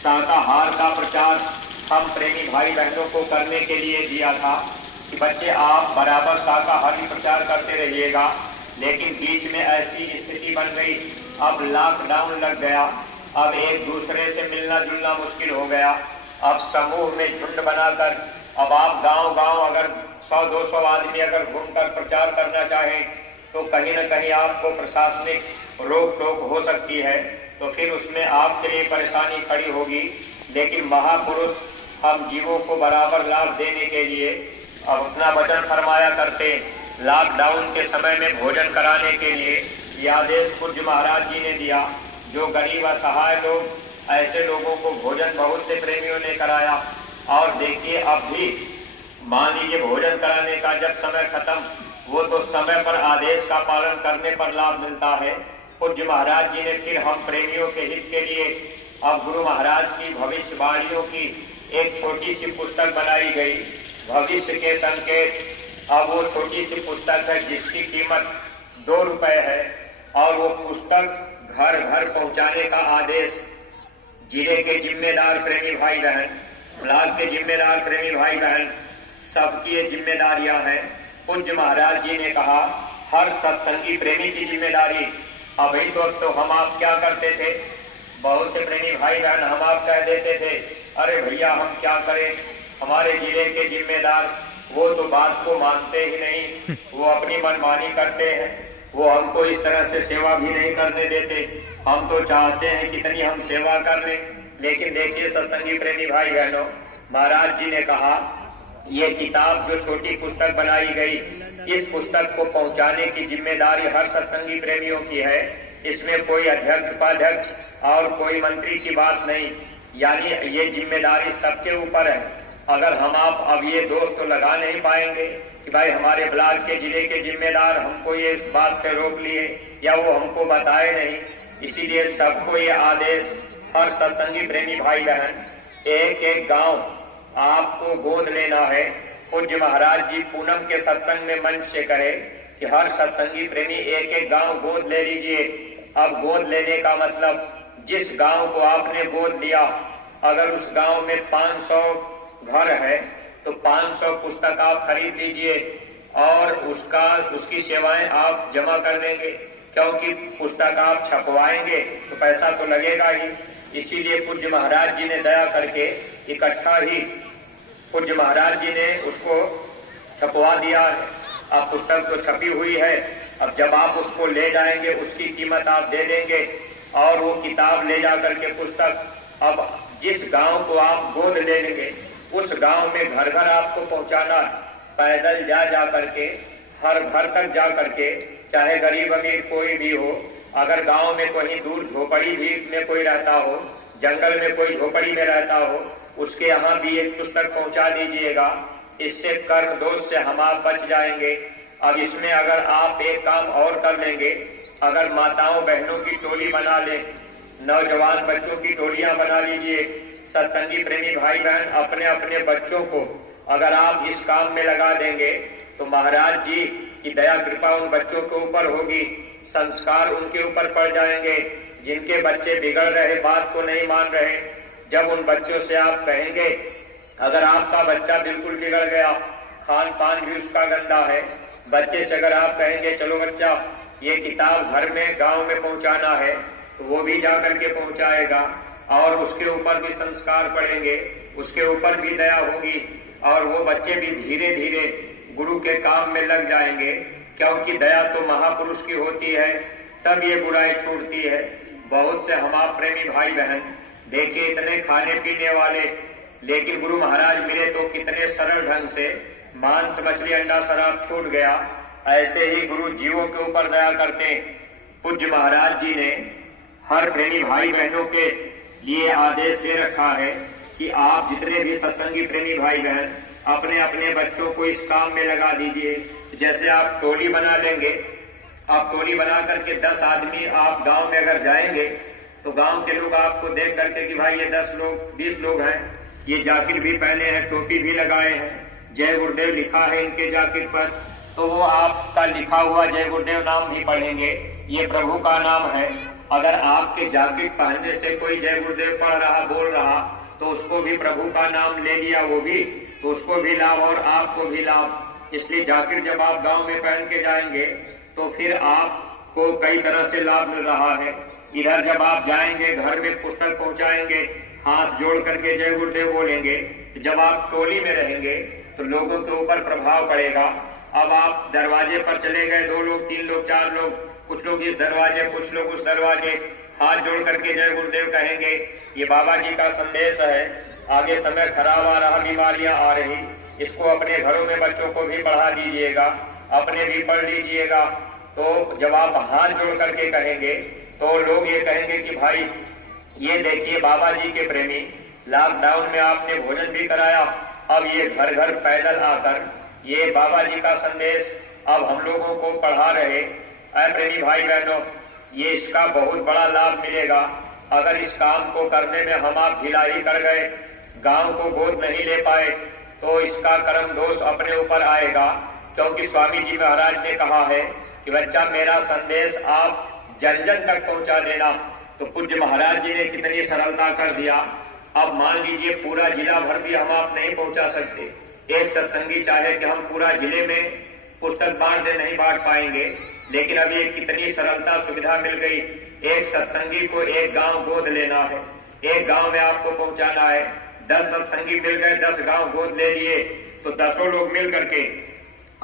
शाकाहार का प्रचार हम प्रेमी भाई बहनों को करने के लिए दिया था कि बच्चे आप बराबर शाकाहारी प्रचार करते रहिएगा। लेकिन बीच में ऐसी स्थिति बन गई, अब लॉकडाउन लग गया, अब एक दूसरे से मिलना जुलना मुश्किल हो गया। अब समूह में झुंड बनाकर अब आप गांव-गांव अगर 100-200 आदमी अगर घूमकर प्रचार करना चाहें तो कहीं न कहीं आपको प्रशासनिक रोक टोक हो सकती है, तो फिर उसमें आपके लिए परेशानी खड़ी होगी। लेकिन महापुरुष हम जीवों को बराबर लाभ देने के लिए अब अपना वचन फरमाया करते। लॉकडाउन के समय में भोजन कराने के लिए यह आदेश पूज्य महाराज जी ने दिया। जो गरीब असहाय लोग, ऐसे लोगों को भोजन बहुत से प्रेमियों ने कराया। और देखिए अब भी मान लीजिए भोजन कराने का जब समय खत्म, वो तो समय पर आदेश का पालन करने पर लाभ मिलता है। पूज्य महाराज जी ने फिर हम प्रेमियों के हित के लिए अब गुरु महाराज की भविष्यवाणियों की एक छोटी सी पुस्तक बनाई गई, भविष्य के संकेत। अब वो छोटी सी पुस्तक है जिसकी कीमत 2 रुपए है और वो पुस्तक घर घर पहुंचाने का आदेश जिले के जिम्मेदार प्रेमी भाई बहन, ब्लॉक के जिम्मेदार प्रेमी भाई बहन, सबकी ये जिम्मेदारियां हैं। पूज्य महाराज जी ने कहा हर सत्संगी प्रेमी की जिम्मेदारी। अभी तो हम आप क्या करते थे, बहुत से प्रेमी भाई बहन हम आप कह देते थे अरे भैया हम क्या करें, हमारे जिले के जिम्मेदार वो तो बात को मानते ही नहीं, वो अपनी मनमानी करते हैं, वो हमको इस तरह से सेवा भी नहीं करने देते। हम तो चाहते हैं कितनी हम सेवा कर लें। लेकिन देखिए सत्संगी प्रेमी भाई बहनों, महाराज जी ने कहा ये किताब जो छोटी पुस्तक बनाई गई, इस पुस्तक को पहुंचाने की जिम्मेदारी हर सत्संगी प्रेमियों की है। इसमें कोई अध्यक्ष उपाध्यक्ष और कोई मंत्री की बात नहीं, यानी ये जिम्मेदारी सबके ऊपर है। अगर हम आप अब ये दोस्त तो लगा नहीं पाएंगे कि भाई हमारे ब्लॉक के जिले के जिम्मेदार हमको ये इस बात से रोक लिए या वो हमको बताए नहीं। इसीलिए सबको ये आदेश, हर सत्संगी प्रेमी भाई बहन, एक एक गांव आपको गोद लेना है। पूज्य महाराज जी पूनम के सत्संग में मंच से कहे कि हर सत्संगी प्रेमी एक एक गांव गोद ले लीजिए। अब गोद लेने का मतलब जिस गांव को आपने गोद लिया, अगर उस गांव में 500 घर है तो 500 पुस्तक आप खरीद लीजिए और उसकी सेवाएं आप जमा कर देंगे, क्योंकि पुस्तक आप छपवाएंगे तो पैसा तो लगेगा ही। इसीलिए पूज्य महाराज जी ने दया करके इकट्ठा ही पूज्य महाराज जी ने उसको छपवा दिया है। अब पुस्तक तो छपी हुई है, अब जब आप उसको ले जाएंगे उसकी कीमत आप दे देंगे और वो किताब ले जा करके पुस्तक अब जिस गांव को आप गोद ले लेंगे उस गांव में घर घर आपको पहुंचाना है। पैदल जा करके हर घर तक जा करके, चाहे गरीब अमीर कोई भी हो, अगर गांव में कहीं दूर झोपड़ी भी में कोई रहता हो, जंगल में कोई झोपड़ी में रहता हो, उसके यहाँ भी एक पुस्तक पहुंचा दीजिएगा। इससे कर्म दोष से हम आप बच जाएंगे। अब इसमें अगर आप एक काम और कर लेंगे, अगर माताओं बहनों की टोली बना ले, नौजवान बच्चों की टोलियां बना लीजिए। सत्संगी प्रेमी भाई बहन अपने अपने बच्चों को अगर आप इस काम में लगा देंगे तो महाराज जी की दया कृपा उन बच्चों के ऊपर होगी, संस्कार उनके ऊपर पड़ जाएंगे। जिनके बच्चे बिगड़ रहे, बात को नहीं मान रहे, जब उन बच्चों से आप कहेंगे, अगर आपका बच्चा बिल्कुल बिगड़ गया, खान पान भी उसका गंदा है, बच्चे से अगर आप कहेंगे चलो बच्चा ये किताब घर में गांव में पहुंचाना है, तो वो भी जाकर के पहुंचाएगा और उसके ऊपर भी संस्कार पड़ेंगे, उसके ऊपर भी दया होगी और वो बच्चे भी धीरे धीरे गुरु के काम में लग जाएंगे। क्योंकि दया तो महापुरुष की होती है, तब ये बुराई छूटती है। बहुत से हम आप प्रेमी भाई बहन देखिए इतने खाने पीने वाले, लेकिन गुरु महाराज मिले तो कितने सरल ढंग से मांस मछली अंडा शराब छूट गया। ऐसे ही गुरु जीवों के ऊपर दया करते। पूज्य महाराज जी ने हर प्रेमी भाई बहनों के लिए आदेश दे रखा है कि आप जितने भी सत्संगी प्रेमी भाई बहन अपने अपने बच्चों को इस काम में लगा दीजिए। जैसे आप टोली बना लेंगे, आप टोली बना करके 10 आदमी आप गांव में अगर जाएंगे तो गांव के लोग आपको देख करके कि भाई ये 10 लोग 20 लोग हैं, ये जैकेट भी पहने हैं, टोपी भी लगाए हैं, जय गुरुदेव लिखा है इनके जैकेट पर, तो वो आपका लिखा हुआ जय गुरुदेव नाम भी पढ़ेंगे, ये प्रभु का नाम है। अगर आपके जैकेट पहनने से कोई जय गुरुदेव पढ़ रहा बोल रहा तो उसको भी प्रभु का नाम ले लिया, वो भी तो उसको भी लाभ और आपको भी लाभ। इसलिए जैकेट जब आप गांव में पहन के जाएंगे तो फिर आपको कई तरह से लाभ मिल रहा है। इधर जब आप जाएंगे घर में पुस्तक पहुंचाएंगे, हाथ जोड़ करके जय गुरुदेव बोलेंगे, तो जब आप टोली में रहेंगे तो लोगों के ऊपर प्रभाव पड़ेगा। अब आप दरवाजे पर चले गए, 2 लोग 3 लोग 4 लोग, कुछ लोग इस दरवाजे कुछ लोग उस दरवाजे, हाथ जोड़ करके जय गुरुदेव कहेंगे। ये बाबा जी का संदेश है, आगे समय खराब आ रहा, बीमारियां आ रही, इसको अपने घरों में बच्चों को भी पढ़ा दीजिएगा, अपने भी पढ़ लीजिएगा। तो जब आप हाथ जोड़ करके कहेंगे तो लोग ये कहेंगे कि भाई ये देखिए बाबा जी के प्रेमी, लॉकडाउन में आपने भोजन भी कराया, अब ये घर घर पैदल आकर ये बाबा जी का संदेश अब हम लोगों को पढ़ा रहे। प्रेमी भाई बहनों, ये इसका बहुत बड़ा लाभ मिलेगा। अगर इस काम को करने में हम आप ढिलाई कर गए, गांव को गोद नहीं ले पाए, तो इसका कर्म दोष अपने ऊपर आएगा। क्योंकि स्वामी जी महाराज ने कहा है कि बच्चा मेरा संदेश आप जन जन तक पहुंचा देना। तो पूज्य महाराज जी ने कितनी सरलता कर दिया। अब मान लीजिए पूरा जिला भर भी हम आप नहीं पहुंचा सकते, एक सत्संगी चाहे कि हम पूरा जिले में पुस्तक बांट दे, नहीं बांट पाएंगे, लेकिन अब ये कितनी सरलता सुविधा मिल गई। एक सत्संगी को एक गांव गोद लेना है, एक गांव में आपको पहुंचाना है, 10 सत्संगी मिल गए, 10 गांव गोद ले लिए, तो 10 लोग मिल करके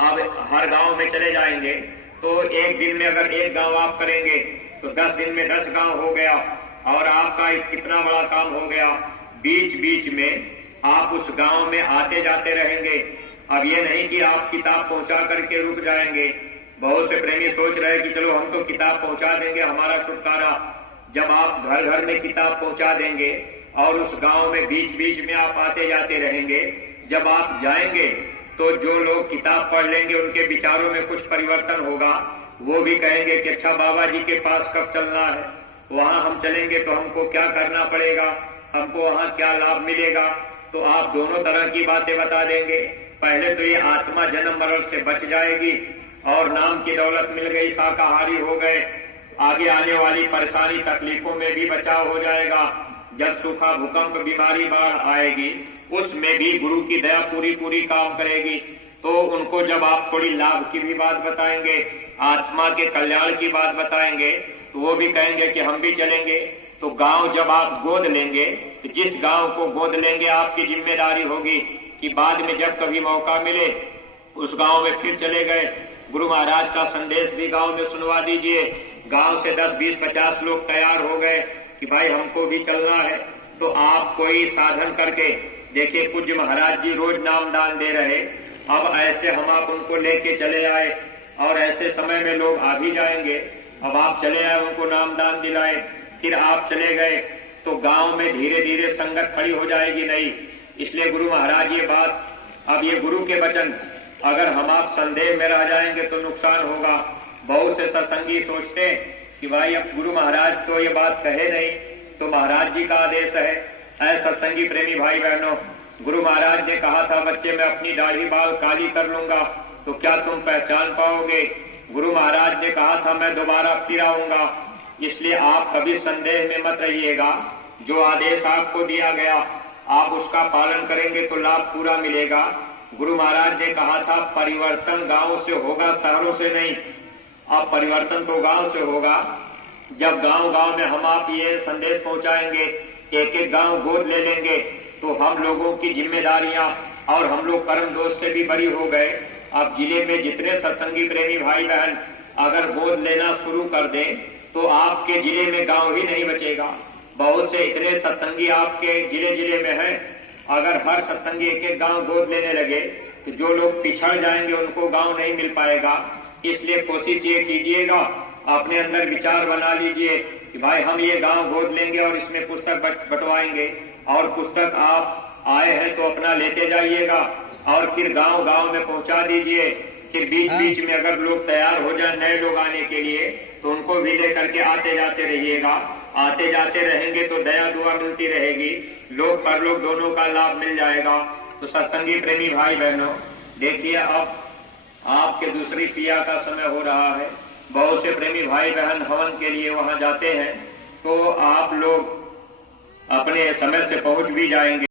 अब हर गांव में चले जाएंगे। तो एक दिन में अगर एक गांव आप करेंगे तो 10 दिन में 10 गांव हो गया और आपका कितना बड़ा काम हो गया। बीच बीच में आप उस गांव में आते जाते रहेंगे। अब ये नहीं कि आप किताब पहुंचा करके रुक जाएंगे। बहुत से प्रेमी सोच रहे कि चलो हम तो किताब पहुंचा देंगे, हमारा छुटकारा। जब आप घर घर में किताब पहुंचा देंगे और उस गांव में बीच बीच में आप आते जाते रहेंगे, जब आप जाएंगे तो जो लोग किताब पढ़ लेंगे उनके विचारों में कुछ परिवर्तन होगा। वो भी कहेंगे कि अच्छा बाबा जी के पास कब चलना है, वहां हम चलेंगे तो हमको क्या करना पड़ेगा, हमको वहां क्या लाभ मिलेगा। तो आप दोनों तरह की बातें बता देंगे। पहले तो ये आत्मा जन्म मरण से बच जाएगी और नाम की दौलत मिल गई, शाकाहारी हो गए, आगे आने वाली परेशानी तकलीफों में भी बचाव हो जाएगा। जब सूखा भूकंप बीमारी बाढ़ आएगी उसमें भी गुरु की दया पूरी पूरी काम करेगी। तो उनको जब आप थोड़ी लाभ की भी बात बताएंगे, आत्मा के कल्याण की बात बताएंगे, तो वो भी कहेंगे कि हम भी चलेंगे। तो गांव जब आप गोद लेंगे, तो जिस गांव को गोद लेंगे आपकी जिम्मेदारी होगी कि बाद में जब कभी मौका मिले उस गांव में फिर चले गए, गुरु महाराज का संदेश भी गांव में सुनवा दीजिए। गांव से 10, 20, 50 लोग तैयार हो गए कि भाई हमको भी चलना है, तो आप कोई साधन करके देखिए। पूज्य महाराज जी रोज नाम दान दे रहे, अब ऐसे हम आप उनको लेके चले आए और ऐसे समय में लोग आ भी जाएंगे। अब आप चले आए, उनको नाम दान दिलाए, फिर आप चले गए, तो गांव में धीरे धीरे संगत खड़ी हो जाएगी नहीं। इसलिए गुरु महाराज ये बात, अब ये गुरु के वचन अगर हम आप संदेह में रह जाएंगे तो नुकसान होगा। बहुत से सत्संगी सोचते हैं कि भाई अब गुरु महाराज तो ये बात कहे नहीं, तो महाराज जी का आदेश है। ऐ सत्संगी प्रेमी भाई बहनों, गुरु महाराज ने कहा था बच्चे मैं अपनी दाढ़ी बाल काली कर लूंगा, तो क्या तुम पहचान पाओगे? गुरु महाराज ने कहा था मैं दोबारा फिर आऊंगा। इसलिए आप कभी संदेह में मत रहिएगा। जो आदेश आपको दिया गया आप उसका पालन करेंगे तो लाभ पूरा मिलेगा। गुरु महाराज ने कहा था परिवर्तन गांव से होगा, शहरों से नहीं। अब परिवर्तन तो गांव से होगा। जब गांव गांव में हम आप ये संदेश पहुंचाएंगे, एक एक गांव गोद ले लेंगे, तो हम लोगों की जिम्मेदारियां और हम लोग कर्म दोष से भी बरी हो गए। अब जिले में जितने सत्संगी प्रेमी भाई बहन अगर गोद लेना शुरू कर दें तो आपके जिले में गांव ही नहीं बचेगा। बहुत से इतने सत्संगी आपके जिले जिले में हैं, अगर हर सत्संगी एक एक गांव गोद लेने लगे तो जो लोग पिछड़ जाएंगे उनको गांव नहीं मिल पाएगा। इसलिए कोशिश ये कीजिएगा, अपने अंदर विचार बना लीजिए कि भाई हम ये गांव गोद लेंगे और इसमें पुस्तक बंटवाएंगे, और पुस्तक आप आए हैं तो अपना लेते जाइएगा और फिर गांव गांव में पहुंचा दीजिए। फिर बीच बीच में अगर लोग तैयार हो जाए नए लोग आने के लिए तो उनको भी लेकर के आते जाते रहिएगा। आते जाते रहेंगे तो दया दुआ मिलती रहेगी, लोग परलोक दोनों का लाभ मिल जाएगा। तो सत्संगी प्रेमी भाई बहनों, देखिए अब आपके दूसरी क्रिया का समय हो रहा है। बहुत से प्रेमी भाई बहन हवन के लिए वहां जाते हैं, तो आप लोग अपने समय से पहुंच भी जाएंगे।